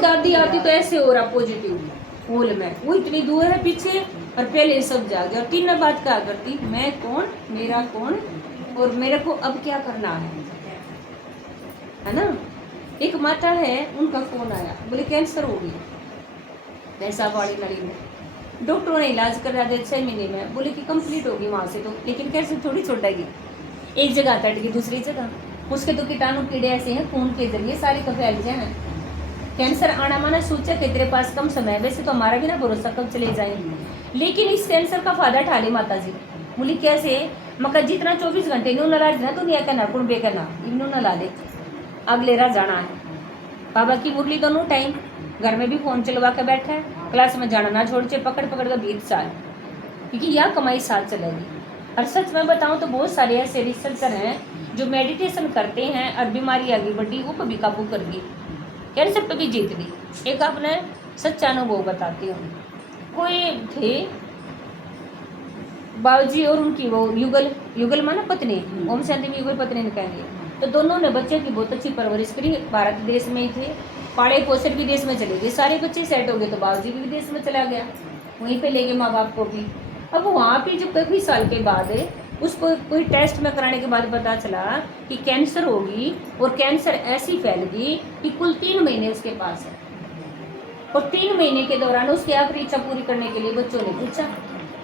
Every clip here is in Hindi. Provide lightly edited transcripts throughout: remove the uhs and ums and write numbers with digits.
दादी आती तो ऐसे हो रहा पॉजिटिव फूल में, वो इतनी दूर है पीछे और पहले सब जागे। और तीन बात क्या करती, मैं कौन, मेरा कौन और मेरे को अब क्या करना है ना। एक माता है, उनका फोन आया, बोले कैंसर हो गई पेशाब वाली नली में, डॉक्टरों ने इलाज करा दिया 6 महीने में, बोले कि कंप्लीट होगी वहां से तो, लेकिन कैंसर थोड़ी छोड़ेगी, एक जगह कट गई दूसरी जगह, उसके तो कीटाणु कीड़े ऐसे हैं खून के जरिए सारे तो फैल जाए हैं। कैंसर आना माना सूचक है, तेरे पास कम समय है, वैसे तो हमारा भी ना भरोसा कब चले जाएंगे, लेकिन इस कैंसर का फायदा उठा ले माता जी। बोली कैसे, मगर जितना 24 घंटे न्यू नला ना दुनिया का ना कुंबे का ना इन्हों नला ले, अगले रात जाना है। बाबा की मुरली दोनों टाइम, घर में भी फोन चलवा के बैठा है, क्लास में जाना ना छोड़, पकड़ पकड़ कर 20 साल, क्योंकि यह कमाई साथ चलेगी। और सच में बताऊं तो बहुत सारे ऐसे रिसर्चर हैं जो मेडिटेशन करते हैं और बीमारी आगे बढ़ी वो भी काबू कर दी, कैंसर पे भी जीत ली। एक अपने सच्चा अनुभव बताती हूँ। कोई थे बाबूजी और उनकी वो युगल माना पत्नी, ओम शांति में युगल पत्नी ने कहेंगे, तो दोनों ने बच्चे की बहुत अच्छी परवरिश करी। भारत देश में ही थे, पाड़े पोषण विदेश में चले गए, सारे बच्चे सेट हो गए, तो बाबूजी भी विदेश में चला गया, वहीं पे ले गए माँ बाप को भी। अब वहाँ पे जब कई साल के बाद उसको कोई टेस्ट में कराने के बाद पता चला कि कैंसर होगी, और कैंसर ऐसी फैल गई कि कुल 3 महीने उसके पास है। और 3 महीने के दौरान उसकी आखिरी इच्छा पूरी करने के लिए बच्चों ने पूछा,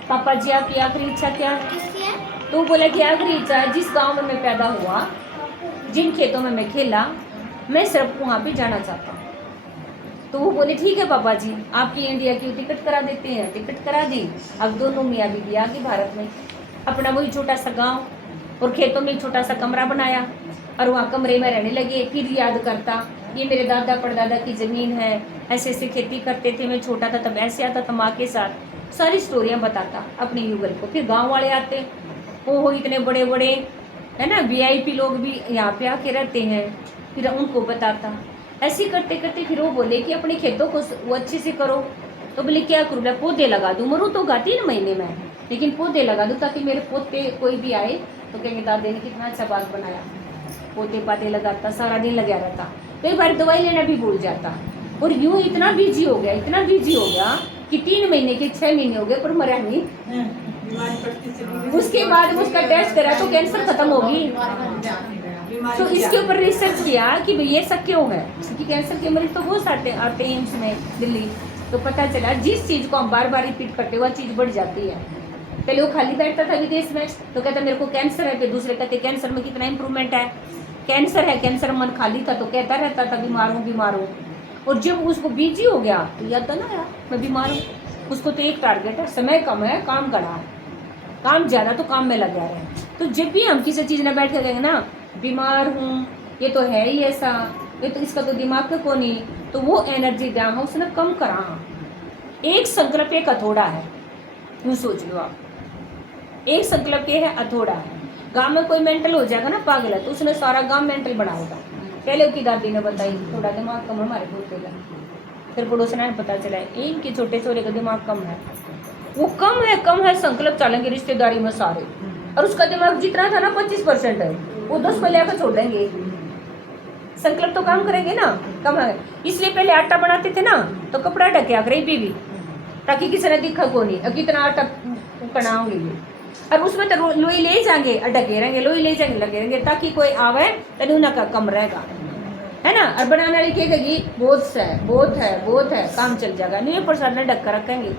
पापा जी आपकी आखिरी इच्छा क्या है? तो बोला कि आखिरी इच्छा है जिस गांव में मैं पैदा हुआ, जिन खेतों में मैं खेला, मैं सिर्फ वहाँ पे जाना चाहता हूँ। तो वो बोले ठीक है पापा जी, आपकी इंडिया की टिकट करा देते हैं। टिकट करा दी। अब दोनों मियाँ बीवी आ गए भारत में, अपना वही छोटा सा गांव और खेतों में छोटा सा कमरा बनाया और वहाँ कमरे में रहने लगे। फिर याद करता, ये मेरे दादा परदादा की ज़मीन है, ऐसे ऐसे खेती करते थे, मैं छोटा था तब ऐसे आता था माँ के साथ, सारी स्टोरियाँ बताता अपने युगल को। फिर गाँव वाले आते, वो इतने बड़े बड़े है ना VIP लोग भी यहाँ पे आके रहते हैं, फिर उनको बताता। ऐसे करते करते फिर वो बोले कि अपने खेतों को वो अच्छे से करो। तो बोले क्या करूँ, बोला पौधे लगा दूँ, मरूँ तो गा 3 महीने में, लेकिन पौधे लगा दूँ ताकि मेरे पोते कोई भी आए तो कहेंगे दादे ने कितना अच्छा बाग बनाया। पौधे पाते लगाता, सारा दिन लगा रहता, कई बार दवाई लेना भी भूल जाता। और यूं इतना बिजी हो गया कि 3 महीने के 6 महीने हो गए पर मरा नहीं। उसके बाद उसका टेस्ट करा तो कैंसर खत्म होगी। तो इसके ऊपर रिसर्च किया कि भाई ये सब क्यों है, क्योंकि कैंसर के मरीज तो बहुत आते हैं एम्स में दिल्ली। तो पता चला जिस चीज को हम बार बार रिपीट करते वह चीज बढ़ जाती है। पहले वो खाली बैठता था विदेश में तो कहता मेरे को कैंसर है, फिर दूसरे कहते कैंसर में कितना इंप्रूवमेंट है, कैंसर है, कैंसर मन खाली था तो कहता रहता था बीमार हूँ। और जब उसको बिजी हो गया तो याद था ना यार मैं बीमार हूँ। उसको तो एक टारगेट है, समय कम है, काम करा है, काम ज्यादा तो काम में लगा रहे। तो जब भी हम किसी चीज में बैठ कर कहेंगे ना बीमार हूँ, ये तो है ही ऐसा, ये तो इसका तो दिमाग का कौन ही, तो वो एनर्जी दिया उसने कम करा। एक संकल्प एक हथौड़ा है, यूँ सोच लो आप, एक संकल्प ये है हथौड़ा है। गांव में कोई मेंटल हो जाएगा ना पागल है तो उसने सारा गांव मेंटल बनाएगा। पहले उसकी दादी ने बताई थोड़ा दिमाग कम हमारे पोते का, फिर पड़ोसना ने पता चला इनके छोटे छोरे का दिमाग कम है, वो कम है संकल्प चलेंगे रिश्तेदारी में सारे। और उसका दिमाग जितना था ना 25% है, वो 10 को लेकर छोड़ देंगे। संकल्प तो काम करेंगे ना, कम है। इसलिए पहले आटा बनाते थे ना तो कपड़ा ढकिया करे बीवी, ताकि किसी ने दिखा को नहीं कितना आटा कनाओगे। और उसमें तो लोई ले जाएंगे और ढके रहेंगे, लोई ले जाएंगे लगे रहेंगे, ताकि कोई आवे तो उन्हें का कम रहेगा, है ना। और बनाने वाली कहेगी बहुत है, काम चल जाएगा। नहीं प्रसाद ने ढक कर रखेंगे,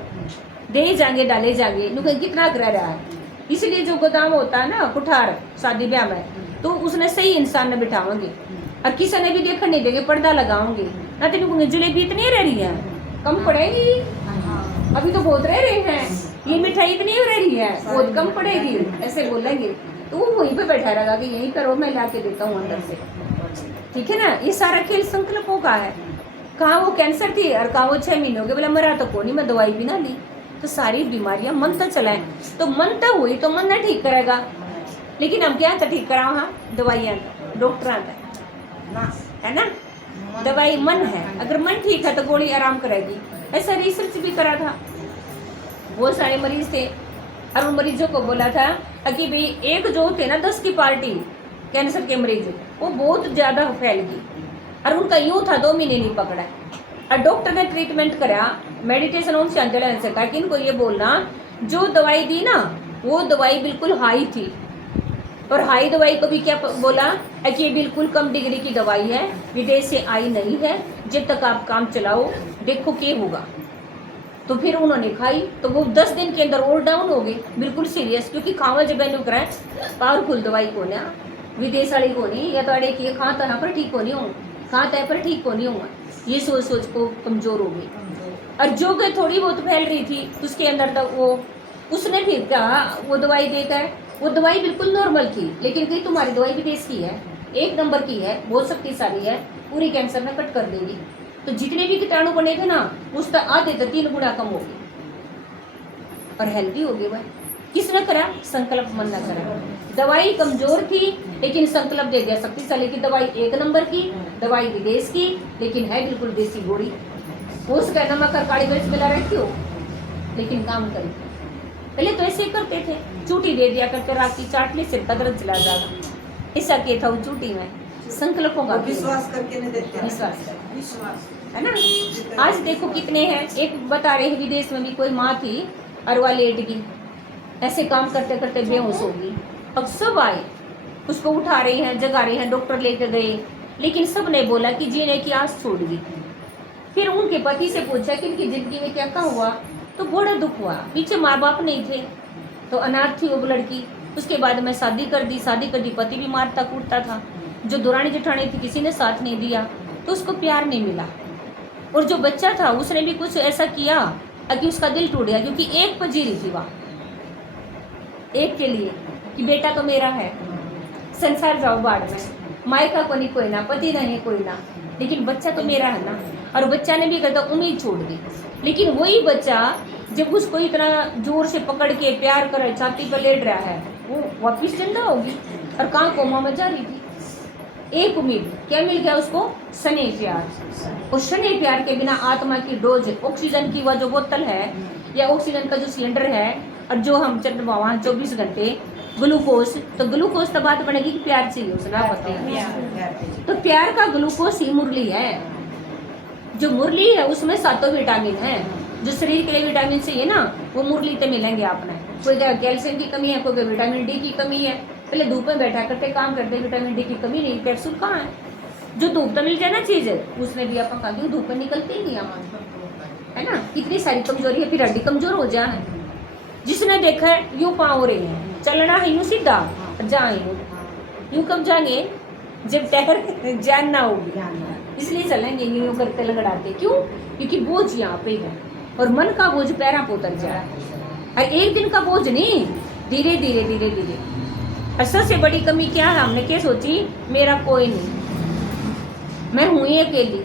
दे जाएंगे डाले जाएंगे, कितना रह रहा है। इसलिए जो गोदाम होता है ना कुठार शादी ब्याह में, तो उसने सही इंसान ने बिठाओगे और किसी ने भी देखने नहीं देंगे, पर्दा लगाओगे ना। तो जलेबी इतनी रह रही है, कम पड़ेगी, अभी तो बहुत रह रहे हैं, ये मिठाई इतनी रह रही है बहुत कम पड़ेगी, ऐसे बोलेंगे। तो वो वहीं पे बैठा रहेगा कि यही करो मैं ला के देता हूँ अंदर से, ठीक है ना। ये सारा खेल संकल्पों का है। कहाँ वो कैंसर थी और कहाँ वो 6 महीने हो गए, बोला मरा तो कौन, मैं दवाई भी ना ली। तो सारी बीमारियां मन तक चलाएं, तो मन तक हुई तो मन ना ठीक करेगा। लेकिन हम क्या ठीक करा, वहाँ दवाइयाँ डॉक्टर है ना, दवाई मन है, अगर मन ठीक है तो गोली आराम करेगी। ऐसा रिसर्च भी करा था, बहुत सारे मरीज थे और उन मरीजों को बोला था कि भाई एक जो थे ना 10 की पार्टी कैंसर के मरीज, वो बहुत ज़्यादा फैल गई और उनका यूँ था 2 महीने नहीं पकड़ा, और डॉक्टर ने ट्रीटमेंट करा, मेडिटेशन ओम शांति से कहा कि इनको ये बोलना जो दवाई दी ना वो दवाई बिल्कुल हाई थी, और हाई दवाई को भी क्या बोला कि ये बिल्कुल कम डिग्री की दवाई है, विदेश से आई नहीं है, जब तक आप काम चलाओ देखो क्या होगा। तो फिर उन्होंने खाई तो वो 10 दिन के अंदर और डाउन हो गई, बिल्कुल सीरियस, क्योंकि खावा जब मैंने करा पावरफुल दवाई को ना विदेश वाली को नहीं, या तो अड़े कि खाता है पर ठीक को नहीं हूँ, खाता है पर ठीक को नहीं हूँ, ये सोच सोच को कमजोर हो गई। और जो गए थोड़ी बहुत फैल रही थी उसके अंदर तक वो उसने फिर कहा वो दवाई देकर, वो दवाई बिल्कुल नॉर्मल थी, लेकिन कहीं तुम्हारी दवाई विदेश की है, 1 नंबर की है, बहुत शक्तिशाली है, पूरी कैंसर में कट कर देगी। तो जितने भी कीटाणु बने थे ना उसका आधे तो 3 गुना कम हो गए और हेल्दी हो गए। वह किसने करा? संकल्प मन न करा। दवाई कमजोर थी लेकिन संकल्प दे दिया शक्तिशाली की दवाई 1 नंबर की, दवाई विदेश की, लेकिन है बिल्कुल देसी गोली। उसका नमक और काली मिर्च मिला रखी हो लेकिन काम करे। पहले तो ऐसे करते थे, चूटी दे दिया करते, रात की चाटने से दर्द चला जाएगा, ऐसा क्या था वो चूटी में। संकल्पों का विश्वास करके नहीं देते, विश्वास है ना। आज देखो कितने हैं, एक बता रहे हैं विदेश में भी कोई माँ थी अरवा लेट गई, ऐसे काम करते करते बेहोश होगी। अब सब आए उसको उठा रहे हैं, जगा रहे हैं, डॉक्टर लेकर गए, लेकिन सब ने बोला कि जीने की आस छोड़ दी। फिर उनके पति से पूछा कि इनकी जिंदगी में क्या क्या हुआ, तो बड़ा दुख हुआ, पीछे माँ बाप नहीं थे, तो अनाथ थी वो लड़की। उसके बाद मैं शादी कर दी, पति भी मारता कूटता था, जो दुरानी जेठानी थी किसी ने साथ नहीं दिया, तो उसको प्यार नहीं मिला। और जो बच्चा था उसने भी कुछ ऐसा किया कि उसका दिल टूट गया, क्योंकि एक पर जी रही थी वहाँ, एक के लिए कि बेटा तो मेरा है, संसार जाओ बाढ़ में, मायका को नहीं कोई ना, पति नहीं कोई ना, लेकिन बच्चा तो मेरा है ना। और बच्चा ने भी कहता उम्मीद छोड़ दी। लेकिन वही बच्चा जब उसको इतना जोर से पकड़ के प्यार कर छाती पर लेट रहा है, वो वापिस जिंदा होगी, और कहाँ कोमा में जा रही थी। एक उम्मीद क्या मिल गया उसको? शनि प्यार। और शनि प्यार के बिना आत्मा की डोज, ऑक्सीजन की वह जो बोतल है या ऑक्सीजन का जो सिलेंडर है, और जो हम वहाँ 24 घंटे ग्लूकोज, तो ग्लूकोज तो बात बनेगी कि प्यार चाहिए उसे ना पता है। तो प्यार का ग्लूकोज ही मुरली है। जो मुरली है उसमें 7 विटामिन है, जो शरीर के लिए विटामिन चाहिए ना वो मुरली तो मिलेंगे आपने। कोई कैल्शियम की कमी है, कोई विटामिन डी की कमी है, पहले धूप में बैठा करते काम करते, विटामिन डी की कमी नहीं, कैप्सूल कहाँ है? जो धूप तो मिल जाए ना चीज, उसमें भी आप कहा धूप में निकलते ही नहीं है ना। इतनी सारी कमजोरी है, फिर हड्डी कमजोर हो जाए। जिसने देखा है यूं पाँव रहे हैं, चलना है यूं सीधा, जाए यूं कब जाएंगे जब टहर जान ना होगी, इसलिए चलेंगे यूं करते लगड़ाते। क्यों? क्योंकि बोझ यहाँ पे है, और मन का बोझ पैरों पर उतर जाए। और एक दिन का बोझ नहीं, धीरे धीरे धीरे धीरे। और सबसे बड़ी कमी क्या है, हमने क्या सोची, मेरा कोई नहीं, मैं हूँ ही अकेली,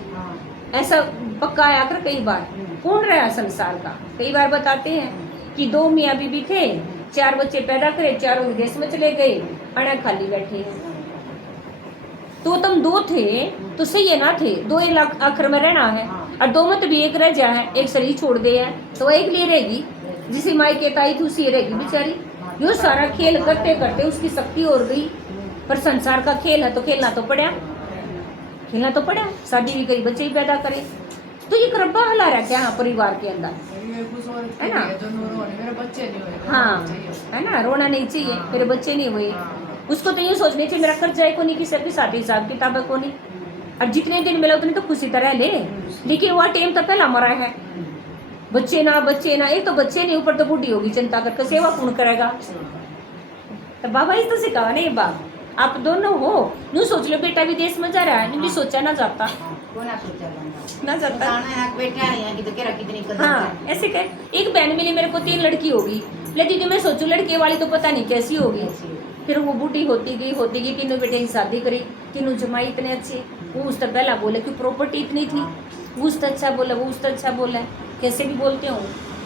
ऐसा पक्का आया कर कई बार। कौन रहा संसार का? कई बार बताते हैं कि 2 मियाँ बीबी थे, 4 बच्चे पैदा करे, चारों विदेश में चले गए, अड़ा खाली बैठे हैं। तो तुम 2 थे तो सही है ना, थे 2 आखिर में रहना है, और 2 में तो भी एक रह जाए, एक शरीर छोड़ दे है तो एक लिए रहेगी, जिसे माई के ताई थी उसी रहेगी बेचारी। यो सारा खेल करते करते उसकी शक्ति और गई। पर संसार का खेल है तो खेलना तो पड़ा, खेलना तो पड़ा, शादी भी करी, बच्चे ही पैदा करे, तो ये करब्बा हला रहा क्या परिवार के अंदर, है ना। हाँ है ना, रोना नहीं चाहिए, मेरे बच्चे नहीं हुए। उसको तो ये सोचनी चाहिए मेरा खर्चा है को नहीं, किसी के साथ हिसाब किताब है को नहीं, अब जितने दिन मिला उतने तो खुशी तरह ले। लेकिन वह टाइम तो पहला मरा है, बच्चे ना, एक तो बच्चे नहीं, ऊपर तो बूढ़ी होगी, चिंता करके सेवा कौन करेगा। तो बाबा इस तो से कहा नहीं, बाप आप दोनों हो, यूँ सोच लो बेटा विदेश में जा रहा है, नहीं सोचा ना जाता, ना जाता। हाँ ऐसे कह, एक बहन मिली मेरे को 3 लड़की होगी, लेकिन मैं सोचूं लड़के वाली तो पता नहीं कैसी होगी। फिर वो बूढ़ी होती गई, तीनों बेटे की शादी करी, तीनों जमाई इतने अच्छे। वो उससे पहला बोले कि प्रॉपर्टी इतनी थी, वो उससे अच्छा बोला, वो उससे अच्छा बोला, कैसे भी बोलते हो।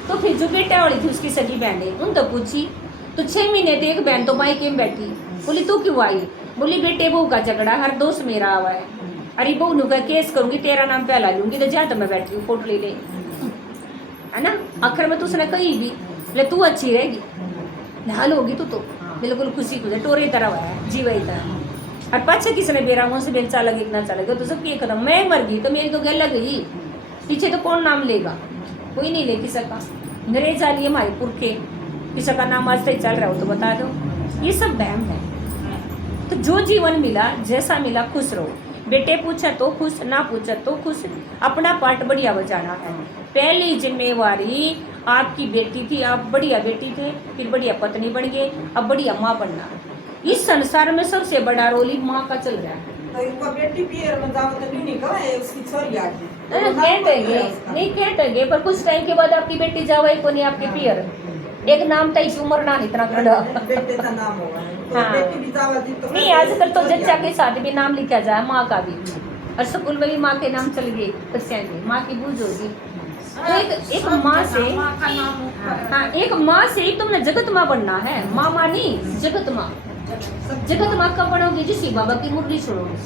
तो फिर जो बेटा वाली थी उसकी सगी बहन है, उन तो पूछी, तो 6 महीने थे, एक बहन तो मायके में बैठी, बोली तू क्यों आई? बोली बेटे बहू का झगड़ा, हर दोस्त मेरा हुआ है, अरे बहू नु का केस करूंगी, तेरा नाम पहला लूंगी, तो जा तो मैं बैठी हूँ पोटली ले, है ना। आखिर में तो उसने कही भी, बोले तू अच्छी रहेगी, निहाल होगी तो बिल्कुल खुशी खुशी टोरे तरह हुआ है, जीवाई तरह। और पाछे किसने बेरा मुँह से बेल चाला इतना चला गया, तो सबकी एक कदम मैं मर गई तो मेरी तो गल लग गई, पीछे तो कौन नाम लेगा, कोई नहीं ले किसी का। अंग्रेज आ लिए हमारे पुरखे, किसी का नाम आज तक चल रहा हो तो बता दो। ये सब वहम है। तो जो जीवन मिला, जैसा मिला, खुश रहो। बेटे पूछा तो खुश, ना पूछा तो खुश, अपना पार्ट बढ़िया बजाना है। पहली जिम्मेवारी आपकी बेटी थी, आप बढ़िया बेटी थे, फिर बढ़िया पत्नी बन गए, अब बढ़िया माँ बनना। इस संसार में सबसे बड़ा रोल ही माँ का चल रहा है। तो इनको बेटी पियर में जाओ तो नहीं कहे उसकी छोरी आके नहीं कहते, पर कुछ टाइम के बाद आपकी बेटी जावे को नहीं आपके पियर, एक नाम तय की उम्र ना इतना कड़ा बेटे का नाम होगा। तो हाँ। बेटी भी जावा दी तो नहीं, आजकल तो जच्चा के साथ भी नाम लिखा जाए, माँ का भी, और स्कूल में भी माँ के नाम चल गए बच्चे की, माँ की बूझ होगी। एक माँ से, हाँ, एक माँ से ही तुमने जगत माँ बनना है। माँ नहीं, जगत माँ। जगत माँ कब बनोगी? जिस बाबा की मुरली छोड़ोगे,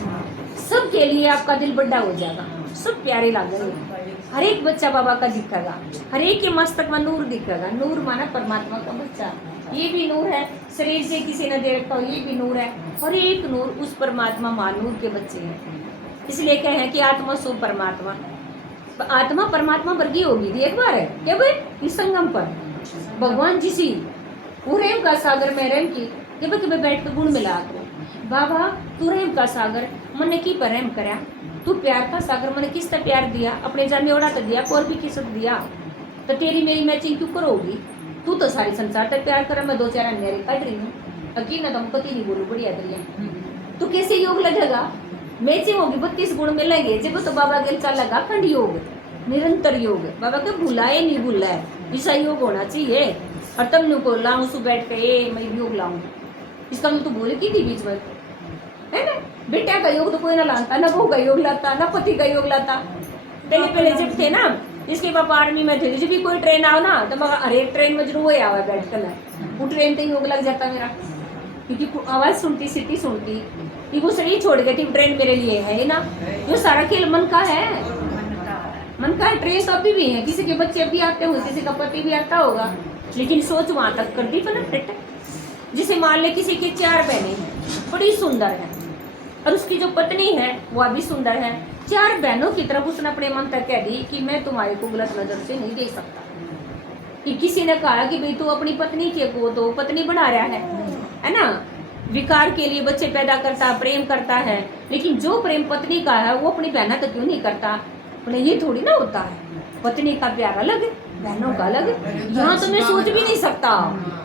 सबके लिए आपका दिल बड़ा हो जाएगा, सब प्यारे लगेंगे। हर एक बच्चा बाबा का दिखेगा, हर एक के मस्तक में नूर दिखेगा। नूर माना परमात्मा का बच्चा, ये भी नूर है। शरीर से किसी ने दे रखा हो, ये भी नूर है। हर एक नूर उस परमात्मा महानूर के बच्चे हैं। इसलिए कहें कि आत्मा सो परमात्मा, आत्मा परमात्मा वर्गी होगी थी एक बार है क्या भाई? इस संगम पर भगवान जी सी वो रेम का सागर में रेम की जब बैठ कर गुण मिला करो। बाबा तू रेम का सागर मन की पर रेम करा, तू प्यार का सागर मन किस तरह प्यार दिया, अपने जाने ओढ़ा तो दिया, और भी किस दिया, तो तेरी मेरी मैचिंग क्यों करोगी? तू तो सारी संसार तक प्यार कर, मैं दो चार अन्य काट रही हूँ, यकीन ना तुम पति नहीं बोलू बढ़िया बढ़िया, तो कैसे योग लगेगा? मैचिंग होगी, 32 गुण मिलेंगे। जब तो बाबा के चल लगा खंड योग, निरंतर योग, बाबा का भूला है नहीं भूला है, ऐसा योग होना चाहिए। और तब नु को लाऊं सु बैठ के मैं योग लाऊं, इसका मैं तो बोले की थी बीच में, है ना? बेटा का योग तो कोई ना लाता, ना बहू का योग लाता, ना पति का योग लाता। पहले पहले जब थे ना, इसके पापा आर्मी में थे, जब भी कोई ट्रेन आओ ना तो मगर हर एक ट्रेन में जरूर वही आवा बैठ कर, वो ट्रेन पे योग लग जाता मेरा, क्योंकि आवाज सुनती, सिटी सुनती, ये वो शरीर छोड़ गए थे, ट्रेन मेरे लिए है ना। ये सारा खेल मन का है, मन का है। ट्रेन तो अभी भी है, किसी के बच्चे भी आते होंगे, किसी का पति भी आता होगा, लेकिन सोच वहां तक कर दी ना फिट। जिसे मान ले किसी की 4 बहनें हैं, बड़ी सुंदर है, और उसकी जो पत्नी है वह भी सुंदर है। 4 बहनों की तरफ उसने अपने मन तक कह दी कि मैं तुम्हारे को गलत नजर से नहीं देख सकता। कि किसी ने कहा कि भाई तू अपनी पत्नी के को तो पत्नी बना रहा है ना, विकार के लिए बच्चे पैदा करता, प्रेम करता है, लेकिन जो प्रेम पत्नी का है वो अपनी बहना तक क्यों नहीं करता? ये थोड़ी ना होता है, पत्नी का प्यार अलग, बहनों का अलग। यहाँ तो मैं सोच भी नहीं सकता,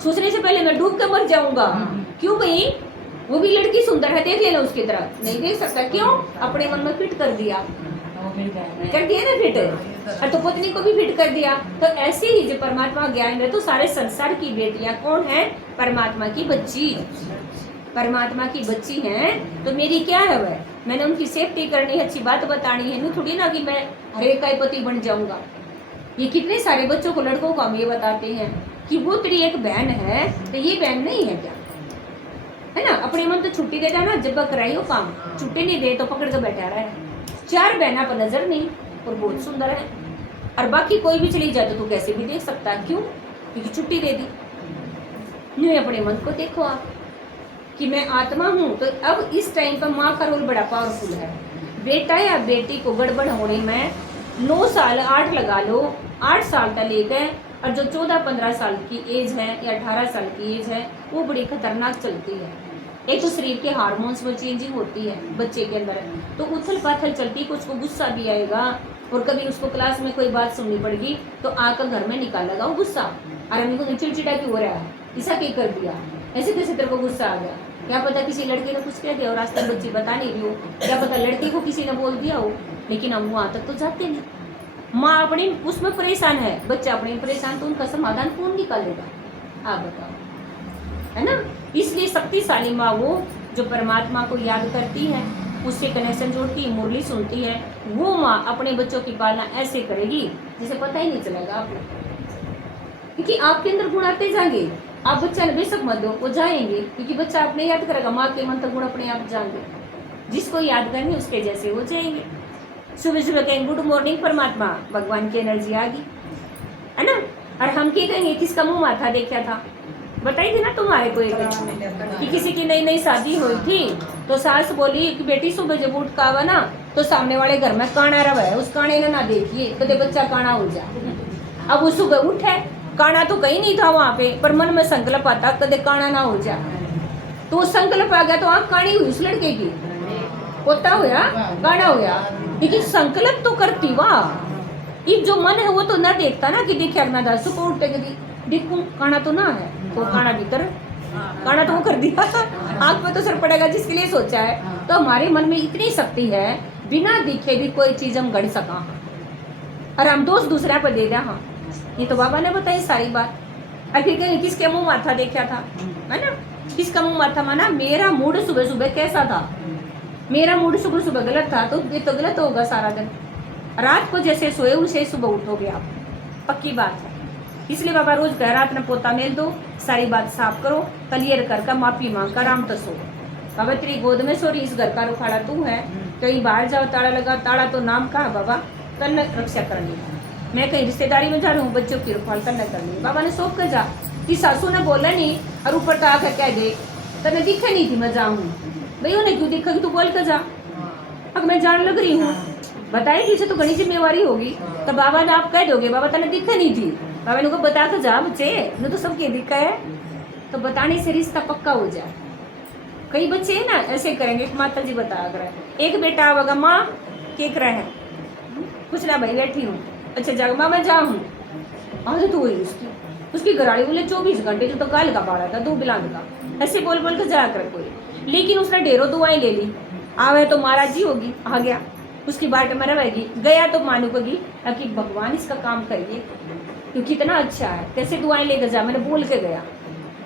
सोचने से पहले मैं डूब कर मर जाऊंगा। क्यों भाई? वो भी लड़की सुंदर है, देख लेना उसकी तरफ, नहीं देख सकता। क्यों? अपने मन में फिट कर दिया ना फिट, और तो पत्नी को भी फिट कर दिया। तो ऐसे ही जो परमात्मा ज्ञान है, तो सारे संसार की बेटियां कौन है? परमात्मा की बच्ची, परमात्मा की बच्ची हैं। तो मेरी क्या है वह, मैंने उनकी सेफ्टी करनी है, अच्छी बात बतानी है, नहीं थोड़ी ना कि मैं हर एक का पति बन जाऊंगा। ये कितने सारे बच्चों को, लड़कों को हम ये बताते हैं कि वो तेरी एक बहन है, तो ये बहन नहीं है क्या, है ना? अपने मन तो छुट्टी दे जाना, जब कराई हो काम, छुट्टी नहीं दे तो पकड़ कर बैठा रहा है। 4 बहना पर नजर नहीं, और बहुत सुंदर है, और बाकी कोई भी चली जाए तो तू कैसे भी देख सकता है। क्यों? क्योंकि छुट्टी दे दी। नहीं, अपने मन को देखो आप कि मैं आत्मा हूँ। तो अब इस टाइम पर माँ का रोल बड़ा पावरफुल है। बेटा या बेटी को गड़बड़ होने में 9 साल 8 लगा लो, 8 साल तक ले गए, और जो 14-15 साल की एज है या 18 साल की एज है, वो बड़ी खतरनाक चलती है। एक तो शरीर के हार्मोन्स में चेंजिंग होती है बच्चे के अंदर, तो उथल पाथल चलती है, कुछ को गुस्सा भी आएगा, और कभी उसको क्लास में कोई बात सुननी पड़ेगी तो आकर घर में निकालेगा वो गुस्सा, और अम्मी को चिड़चिड़ा क्यों हो रहा है, ऐसा क्या कर दिया, ऐसे कैसे तेरे को गुस्सा आ गया? क्या पता किसी लड़के ने कुछ कह दिया और आज तक बच्ची बता नहीं रही हो, क्या पता लड़की को किसी ने बोल दिया हो, लेकिन हम वहाँ तक तो जाते नहीं। माँ अपनी उसमें परेशान है, बच्चा अपने परेशान, तो उनका समाधान कौन निकालेगा? आप बताओ, है ना? इसलिए शक्तिशाली माँ वो जो परमात्मा को याद करती है, उससे कनेक्शन जोड़ती है, मुरली सुनती है, वो माँ अपने बच्चों की पालना ऐसे करेगी जिसे पता ही नहीं चलेगा आपको, क्योंकि आपके अंदर गुण आते जाएंगे। आप बच्चा बेशक मत दो, वो जाएंगे, क्योंकि बच्चा अपने याद करेगा, माँ के मन तक गुण अपने आप जाएंगे, जिसको याद करेंगे उसके जैसे हो जाएंगे। सुबह सुबह कहेंगे गुड मॉर्निंग परमात्मा, भगवान की एनर्जी आ गई, है ना? और हम क्या कहेंगे, किसका मुंह माथा देखा था? बताई थी ना तुम्हारे को एक कि किसी की नई नई शादी हुई थी, तो सास बोली कि बेटी सुबह जब उठ का ना तो सामने वाले घर में काना रवा है, उस काने ने ना देखिए कदे बच्चा काना हो जाए। अब वो सुबह उठे, काना तो कहीं नहीं था वहां पे, पर मन में संकल्प आता कदे काना ना हो जाए। तो वो संकल्प आ गया तो आँख कानी हुई उस लड़के की, पोता होया काना होया, लेकिन संकल्प तो करती वाह। ये जो मन है वो तो ना देखता ना कि देखे ना दास सुबह उठते कि देखूं काना तो ना है, तो काना भीतर काना तो वो कर दिया। आँख पे तो सर पड़ेगा जिसके लिए सोचा है। तो हमारे मन में इतनी शक्ति है, बिना दिखे भी कोई चीज हम गढ़ सका, और हम दोस्त दूसरा पर दे दिया। हाँ ये तो बाबा ने बताई सारी बात। और फिर कहीं किसके मुंह माथा देखा था, है ना, किसका मुंह माथा माना, मेरा मूड सुबह सुबह कैसा था, मेरा मूड सुबह सुबह गलत था तो ये तो गलत होगा सारा दिन। रात को जैसे सोए उसे सुबह उठोगे आप, पक्की बात है। इसलिए बाबा रोज कह रात में पोता मेल दो, सारी बात साफ करो, क्लियर कर माफी मांग कर आराम तो सो। बाबा तेरी गोद में सो रही, इस घर का रुखाड़ा तू है, कहीं बाहर जाओ ताला लगा, ताला तो नाम का बाबा तन रक्षा करनी। मैं कहीं रिश्तेदारी में जा रहा हूँ, बच्चों की रुखाड़ तन करनी। बाबा ने सौंप कर जा, कि सासू ने बोला नहीं और ऊपर तो आकर कह दे तने दिखे नहीं थी मैं जाऊँ, भाई उन्हें क्यों दिखा कि तू बोल कर जा, अब मैं जान लग रही हूँ, बताए पीछे तो बड़ी जिम्मेवारी होगी। तो बाबा ने आप कह दोगे बाबा तने दिखे नहीं थी, बाबा ने को बता कर जा बच्चे, ने तो सबके दिखा है, तो बताने से रिश्ता पक्का हो जाए। कई बच्चे है ना ऐसे करेंगे, माता जी बताया कर, एक बेटा आवेगा माँ के कर है कुछ ना भाई बैठी हूँ, अच्छा जग माँ मैं जाऊँ, आदत तो हुई उसकी घराड़ी बोले 24 घंटे जो तो गाल का बाड़ा था, 2 बिलांद का, ऐसे बोल बोल कर जाया कर कोई। लेकिन उसने ढेरों दुआएं ले ली, आवे तो महाराज जी होगी, आ गया उसकी बाट में रहेगी, गया तो मानू होगी कि भगवान इसका काम करिए क्योंकि इतना अच्छा है, कैसे दुआएं लेकर जा, मैंने बोल के गया।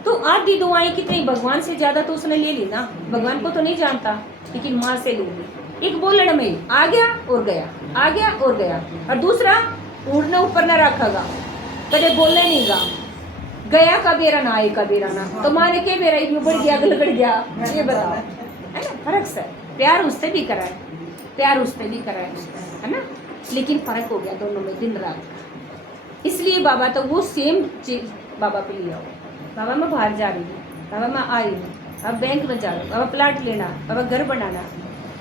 तो आधी दुआएं कितनी, भगवान से ज्यादा तो उसने ले ली ना, भगवान को तो नहीं जानता लेकिन माँ से ले ली। एक बोलने में आ गया और गया, आ गया और गया, और दूसरा उड़ना ऊपर न रखेगा, कदे बोलने नहीं गा, गया का बेरा ना आए का बेरा ना, तो माँ ने के बेरा यूं बढ़ गया गलगड़ गया, ये बताओ है ना फर्क से। प्यार उससे भी कराए, प्यार उससे भी कराए, है ना, लेकिन फर्क हो गया दोनों में दिन रात। इसलिए बाबा तो वो सेम चीज बाबा पे लिया हो, बाबा मैं बाहर जा रही हूँ, बाबा मैं आ रही हूँ, अब बैंक में जा रहा हूँ, बाबा प्लाट लेना, बाबा घर बनाना,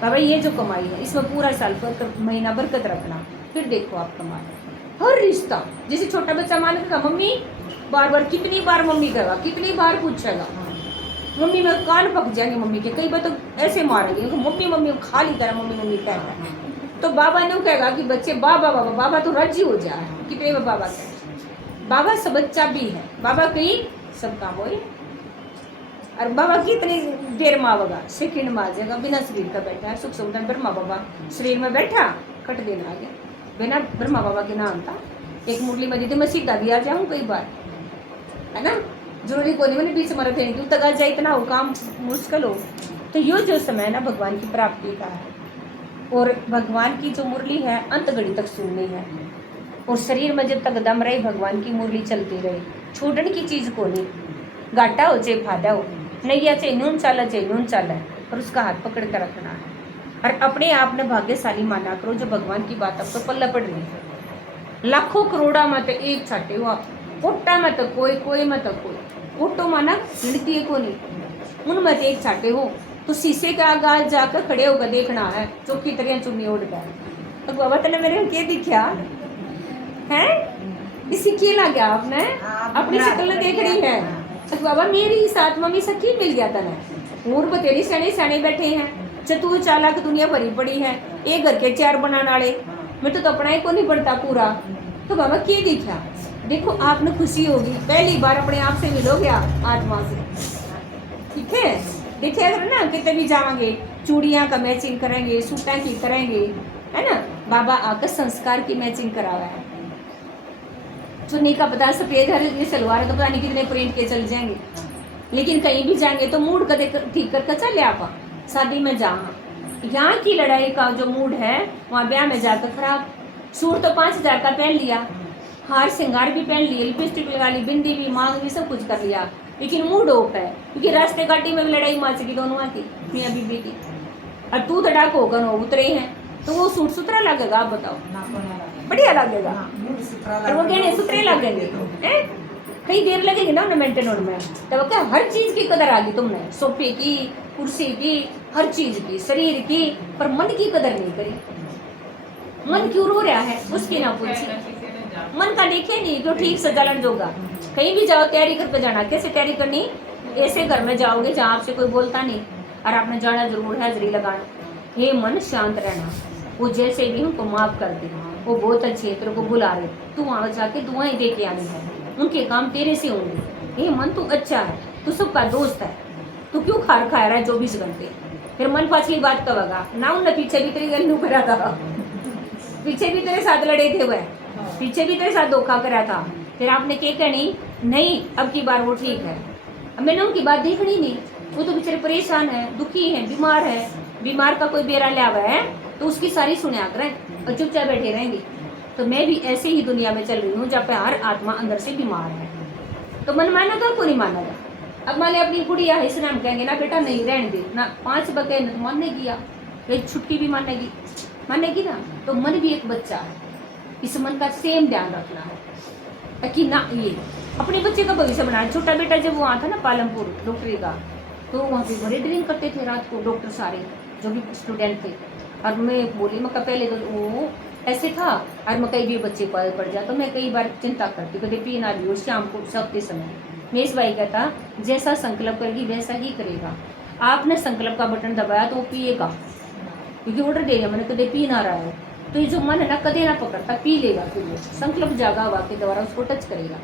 बाबा ये जो कमाई है इसमें पूरा साल महीना बरकत रखना, फिर देखो आप कमाए। हर रिश्ता जैसे छोटा बच्चा मानेगा मम्मी, बार बार कितनी बार मम्मी कहेगा, कितनी बार पूछेगा, मम्मी में कान पक जाएंगे मम्मी के, कई बार तो ऐसे मारेंगे मम्मी मम्मी खाली तरह मम्मी मम्मी कहेगा, तो बाबा ने कहेगा कि बच्चे बाबा बाबा, बाबा तो राजी हो जाए कितने में बाबा कहे, बाबा सब बच्चा भी है, बाबा कहीं सब काम हो, और बाबा की इतनी देर में आवेगा, सेकंड में आ जाएगा, बिना शरीर का बैठा है, सुख सुविधा ब्रह्मा बाबा शरीर में बैठा कट देना आ गया, बिना ब्रह्मा बाबा के नाम था। एक मुरली मस्जिद में सीधा भी आ जाऊँ कई बार, है ना, जरूरी को नहीं मैंने बीच में रखे क्यों तक आ जाए, इतना हो काम मुश्किल हो। तो ये जो समय ना भगवान की प्राप्ति का है, और भगवान की जो मुरली है अंत घड़ी तक सुननी है, और शरीर में जब तक दम रहे भगवान की मुरली चलती रहे, छोड़ने की चीज़ को नहीं, घाटा हो चाहे फायदा हो, नैया चाहे नून चाला और उसका हाथ पकड़ कर रखना है, और अपने आप ने भाग्यशाली माना करो जो भगवान की बात अब तो पल्ला पड़ रही है। लाखों करोड़ा में तो एक छाटे हुआ, कोटा में तो कोई में तो कोई, कोटो माना गिनती को नहीं, उनमें तो एक छाटे हो, तो शीशे का आगाज जाकर खड़े होकर देखना है, चौकी तरह चुन्नी ओढ़ कर, तो बाबा तने मेरे क्या दिखा है, इसी के ला गया आपने अपनी शक्ल देख रही है, तो बाबा मेरी साथ मम्मी सखी मिल गया था ना, और बतेरी सने बैठे हैं, चतुर चालाक दुनिया भरी पड़ी है, एक घर के 4 बनाने वाले, मैं तो अपना ही को नहीं पड़ता पूरा। तो बाबा क्या दिखा, देखो आपने खुशी होगी, पहली बार अपने आप से मिलोगे आप आत्मा से, ठीक है, देखिए अगर ना कितने भी जाएंगे, चूड़ियाँ का मैचिंग करेंगे, सूटा की करेंगे, है ना, बाबा आकर संस्कार की मैचिंग करावा है, चुन्नी का पता सफेद है, ये सलवार का पता नहीं कितने प्रिंट के चल जाएंगे, लेकिन कहीं भी जाएंगे तो मूड कदे ठीक करके चले आप, शादी में जहाँ यहाँ की लड़ाई का जो मूड है वहाँ ब्याह में जाकर खराब, सूट तो 5000 का पहन लिया, हार श्रृंगार भी पहन लिए, लिपस्टिक लगा ली, बिंदी भी, मांग भी, सब कुछ कर लिया, लेकिन मूड ऑफ है क्योंकि रास्ते घाटी में भी लड़ाई माच गई दोनों की, मियाँ बीबी की, और तू तड़ाक होकर वो उतरे हैं, तो वो सूट सुथरा लगेगा, आप बताओ, बढ़िया लगेगा, और वो कहने सुथरे लगेंगे, कई देर लगेगी ना उन्हें मेंटेन होने में, तब क्या हर चीज की कदर आ गई तुमने, सोफे की, कुर्सी की, हर चीज की, शरीर की, पर मन की कदर नहीं करी। मन क्यों रो रहा है उसकी ना पूछी, मन का देखे नहीं क्यों ठीक से जलन जोगा। कहीं भी जाओ तैयारी करके जाना। कैसे तैयारी करनी? ऐसे घर में जाओगे जहाँ आपसे कोई बोलता नहीं और आपने जाना जरूर है, हाजरी लगाना। हे मन शांत रहना, वो जैसे भी हमको माफ कर दे, वो बहुत अच्छे तेरे को बुला रहे, तू वहां जाके दुआएं दे के आनी है, उनके काम तेरे से होंगे। हे मन तू अच्छा है, तू सबका दोस्त है, तू क्यों खार खा रहा है 24 घंटे। फिर मन पाछली बात कहेगा ना, उनने पीछे भी तेरी गलनू करा था, पीछे भी तेरे साथ लड़े थे, वह पीछे भी तेरे साथ धोखा करा था। फिर आपने क्या कहनी? नहीं अब की बार वो ठीक है। अब मैंने उनकी बात देखनी नहीं, वो तो बेचारे परेशान है, दुखी है, बीमार है। बीमार का कोई बेरा लिया हुआ है तो उसकी सारी सुना करें और चुपचाप बैठे रहेंगे। तो मैं भी ऐसे ही दुनिया में चल रही हूँ जहाँ पे हर आत्मा अंदर से बीमार है। तो मन मानेगा को नहीं मानेगा। अब मान लिया अपनी गुड़िया है, इसने हम कहेंगे ना बेटा नहीं रहने दे ना, 5 बके न तो मानेगी, या एक छुट्टी भी मानेगी ना। तो मन भी एक बच्चा है, इस मन का सेम ध्यान रखना है ताकि ना ये अपने बच्चे का भविष्य बनाए। छोटा बेटा जब वहाँ था ना पालमपुर डॉक्टरी का, तो वहाँ पे बड़े ड्रिंक करते थे रात को डॉक्टर सारे जो भी स्टूडेंट थे। और मैं बोली मैं पहले तो वो ऐसे था और मैं कई भी बच्चे पाल पड़ जाए तो मैं कई बार चिंता करती, कभी पीना भी हो शाम को सकते समय। मेष भाई कहता जैसा संकल्प करेगी वैसा ही करेगा। आपने संकल्प का बटन दबाया तो वो पिएगा, क्योंकि ऑर्डर दे दिया मैंने, कभी पी ना रहा है तो ये जो मन है ना कदे ना पकड़ता, पी लेगा। फिर वो संकल्प जागा हुआ के द्वारा उसको टच करेगा।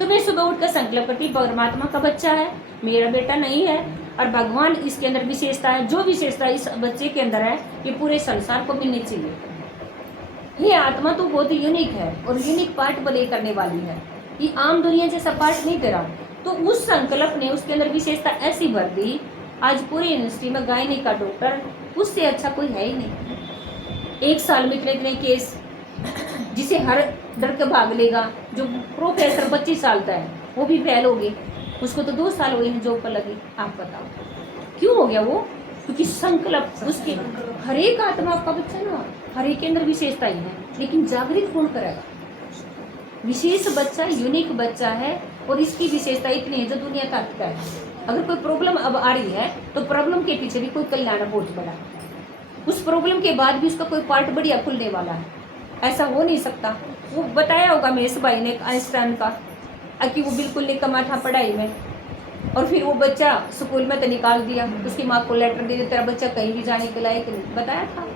तो मैं सुबह उठकर संकल्प करती परमात्मा का बच्चा है, मेरा बेटा नहीं है, और भगवान इसके अंदर विशेषता है, जो विशेषता इस बच्चे के अंदर है ये पूरे संसार को मिलनी चाहिए। ये आत्मा तो बहुत यूनिक है और यूनिक पार्ट प्ले करने वाली है, ये आम दुनिया जैसा पार्ट नहीं तेरा। तो उस संकल्प ने उसके अंदर विशेषता ऐसी भर दी, आज पूरी यूनिवर्सिटी में गायनी का डॉक्टर उससे अच्छा कोई है ही नहीं। 1 साल में इतने केस जिसे हर डर के भाग लेगा। जो प्रोफेसर 25 साल का है वो भी फेल हो गई, उसको तो 2 साल हुए हैं जॉब पर लगी। आप बताओ क्यों हो गया वो? क्योंकि संकल्प उसके हर एक आत्मा का बच्चा ना, हर एक के अंदर विशेषता ही है, लेकिन जागृत कौन करेगा? विशेष बच्चा यूनिक बच्चा है और इसकी विशेषता इतनी है जो दुनिया तक का है। अगर कोई प्रॉब्लम अब आ रही है तो प्रॉब्लम के पीछे भी कोई कल्याण बहुत बड़ा, उस प्रॉब्लम के बाद भी उसका कोई पार्ट बढ़िया खुलने वाला है। ऐसा हो नहीं सकता। वो बताया होगा मेरे भाई ने आइंस्टाइन का कि वो बिल्कुल निकम्मा था पढ़ाई में, और फिर वो बच्चा स्कूल में तो निकाल दिया, उसकी माँ को लेटर दे दिया तेरा बच्चा कहीं भी जाने के लायक नहीं, बताया था।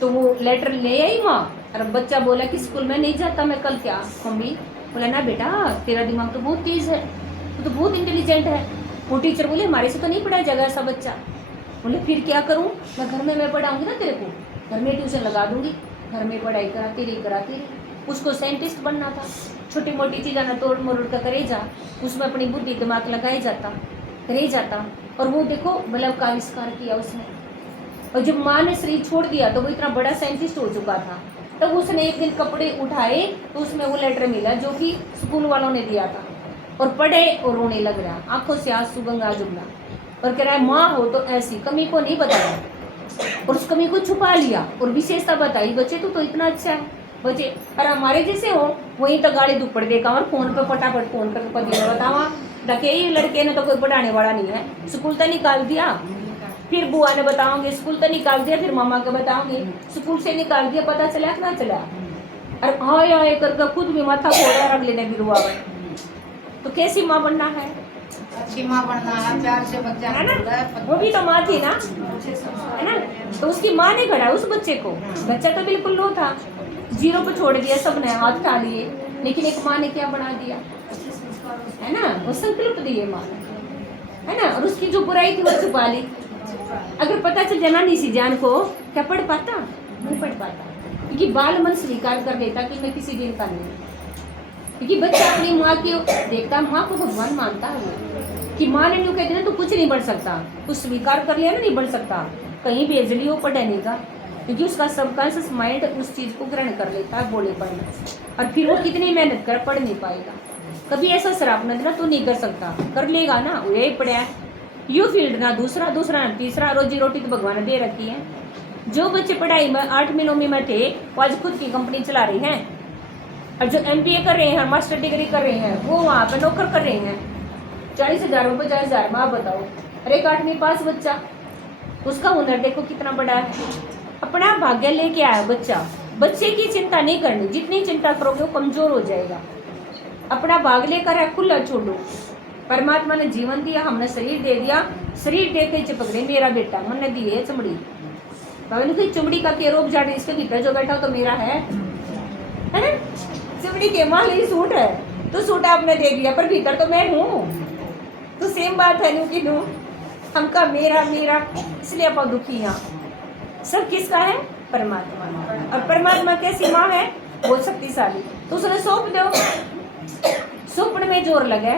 तो वो लेटर ले आई माँ, और बच्चा बोला कि स्कूल में नहीं जाता मैं, कल क्या मम्मी? बोला ना बेटा तेरा दिमाग तो बहुत तेज है, तो बहुत इंटेलिजेंट है। वो टीचर बोले हमारे से तो नहीं पढ़ाया जाएगा ऐसा बच्चा। बोले फिर क्या करूँ? मैं घर में मैं पढ़ाऊंगी ना तेरे को, घर में ट्यूशन लगा दूंगी, घर में पढ़ाई कराती रही। उसको साइंटिस्ट बनना था, छोटी मोटी चीज़ें ना तोड़ मरोड़ कर करे जा, उसमें अपनी बुद्धि दिमाग लगाए जाता, करे जाता। और वो देखो बल्ब का आविष्कार किया उसने, और जब माँ ने शरीर छोड़ दिया तो वो इतना बड़ा साइंटिस्ट हो चुका था। तब उसने एक दिन कपड़े उठाए तो उसमें वो लेटर मिला जो कि स्कूल वालों ने दिया था, और पढ़े और रोने लग रहा, आंखों से आंसू गंगा जुगना, और कह रहा है माँ हो तो ऐसी। कमी को नहीं बताया और उस कमी को छुपा लिया और विशेषता बताई, बच्चे तो इतना अच्छा है बच्चे, अरे हमारे जैसे हो वहीं तो गाड़ी दुख पड़ देगा और फोन पे फटाफट फोन करके पति ने बतावा डके ही लड़के ने तो कोई पढ़ाने वाला नहीं है, स्कूल तो निकाल दिया, फिर बुआ ने बताओगे स्कूल तो निकाल दिया, फिर मामा को बताओगे स्कूल से निकाल दिया, पता चला कि ना चला। अरे हाँ आए करके खुद भी माथा फोड़ा रख लेने भी रुआ। तो कैसी माँ बनना है? अच्छी माँ बनना है, प्यार से बच्चा है ना, वो भी तो माँ थी ना, है ना। तो उसकी माँ ने खड़ा उस बच्चे को, बच्चा तो बिल्कुल लो था, 0 पे छोड़ दिया, सबने हाथ उठा लिए, लेकिन एक माँ ने क्या बना दिया, है ना, वो संकल्प दिए माँ ने, है ना। और उसकी जो बुराई थी वो छुपा ली। अगर पता चल जाना नहीं जान को, क्या पढ़ पाता? नहीं पढ़ पाता, क्योंकि बाल मन स्वीकार कर देता कि मैं किसी दिन का नहीं। क्योंकि बच्चा अपनी माँ की देखता, माँ को भगवान मानता है कि माँ ने यूँ कहती ना तो कुछ नहीं बढ़ सकता, कुछ स्वीकार कर लिया ना नहीं बढ़ सकता, कहीं भी एजली हो पढ़ने का, क्योंकि उसका सबकॉन्शियस माइंड उस चीज़ को ग्रहण कर लेता है बोले पढ़ना, और फिर वो कितनी मेहनत कर पढ़ नहीं पाएगा। कभी ऐसा शराब न देना तो नहीं कर सकता, कर लेगा ना वो यही पढ़ा है, यू फील्ड ना दूसरा ना तीसरा, रोजी रोटी तो भगवान ने दे रखी है। जो बच्चे पढ़ाई में 8वीं 9वीं में थे वो आज खुद की कंपनी चला रहे हैं, और जो MBA कर रहे हैं, मास्टर डिग्री कर रहे हैं, वो वहाँ पर नौकर कर रहे हैं 40,000 में 50,000 में। आप बताओ, अरे एक 8वीं पास बच्चा उसका हुनर देखो कितना बड़ा है। अपना भाग्य लेके आया बच्चा, बच्चे की चिंता नहीं करनी, जितनी चिंता करोगे वो कमजोर हो जाएगा। अपना भाग लेकर है, खुला छोड़ो। परमात्मा ने जीवन दिया, हमने शरीर दे दिया, शरीर दे के चिपक रहे मेरा बेटा, मैंने दी है चमड़ी। की चमड़ी का के रोप झाड़, इसके भीतर जो बैठा हो तो मेरा है ना। चमड़ी के माल ही सूट है तो सूट आपने दे दिया, पर भीतर तो मैं हूँ। तो सेम बात है नू की नू, हमका मेरा मेरा, इसलिए आप दुखी यहाँ। सब किसका है? परमात्मा। और परमात्मा कैसी माँ है? बहुत शक्तिशाली। तो उसने सौंप दो, सौंपने में जोर लगा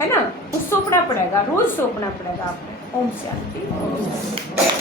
है ना, तो सौंपना पड़ेगा, रोज सौंपना पड़ेगा आपको। ओम शांति।